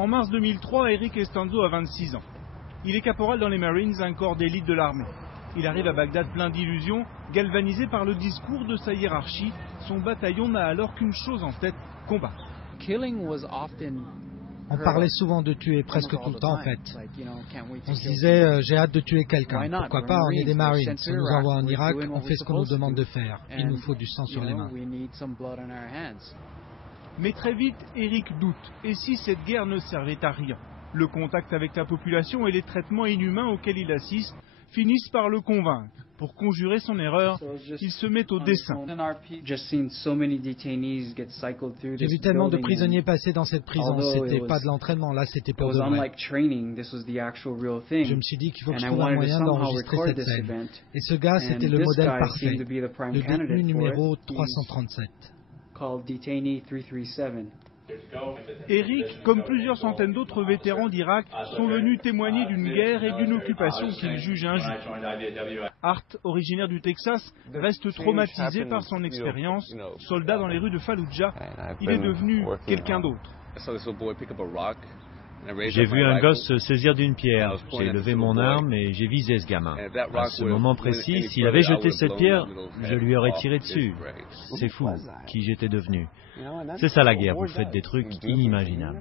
En mars 2003, Eric Estanzo a 26 ans. Il est caporal dans les Marines, un corps d'élite de l'armée. Il arrive à Bagdad plein d'illusions, galvanisé par le discours de sa hiérarchie. Son bataillon n'a alors qu'une chose en tête, combattre. On parlait souvent de tuer, presque tout le temps en fait. On se disait, j'ai hâte de tuer quelqu'un. Pourquoi pas, on est des Marines. On nous envoie en Irak, on fait ce qu'on nous demande de faire. Il nous faut du sang sur les mains. Mais très vite, Eric doute. Et si cette guerre ne servait à rien? Le contact avec la population et les traitements inhumains auxquels il assiste finissent par le convaincre. Pour conjurer son erreur, il se met au dessin. J'ai vu tellement de prisonniers passer dans cette prison. C'était pas de l'entraînement, là c'était pour de vrai. Je me suis dit qu'il faut que je trouve un moyen d'enregistrer cette scène. Et ce gars, c'était le modèle parfait. Le détenu numéro 337. Eric, comme plusieurs centaines d'autres vétérans d'Irak, sont venus témoigner d'une guerre et d'une occupation qu'ils jugent injuste. Art, originaire du Texas, reste traumatisé par son expérience. Soldat dans les rues de Fallujah, il est devenu quelqu'un d'autre. J'ai vu un gosse se saisir d'une pierre. J'ai levé mon arme et j'ai visé ce gamin. À ce moment précis, s'il avait jeté cette pierre, je lui aurais tiré dessus. C'est fou, qui j'étais devenu. C'est ça la guerre, vous faites des trucs inimaginables.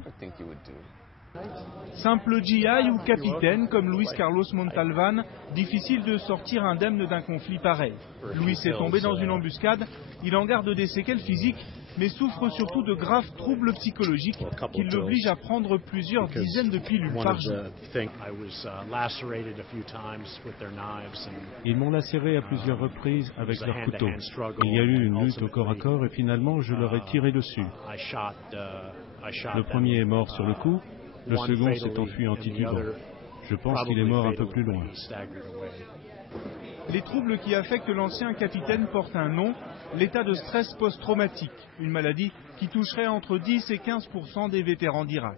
Simple GI ou capitaine comme Luis Carlos Montalvan, difficile de sortir indemne d'un conflit pareil. Luis est tombé dans une embuscade, il en garde des séquelles physiques, mais souffre surtout de graves troubles psychologiques qui l'obligent à prendre plusieurs dizaines de pilules par jour. Ils m'ont lacéré à plusieurs reprises avec leurs couteaux. Il y a eu une lutte au corps à corps et finalement je leur ai tiré dessus. Le premier est mort sur le coup. Le second s'est enfui en titubant. Je pense qu'il est mort un peu plus loin. Les troubles qui affectent l'ancien capitaine portent un nom, l'état de stress post-traumatique, une maladie qui toucherait entre 10 et 15% des vétérans d'Irak.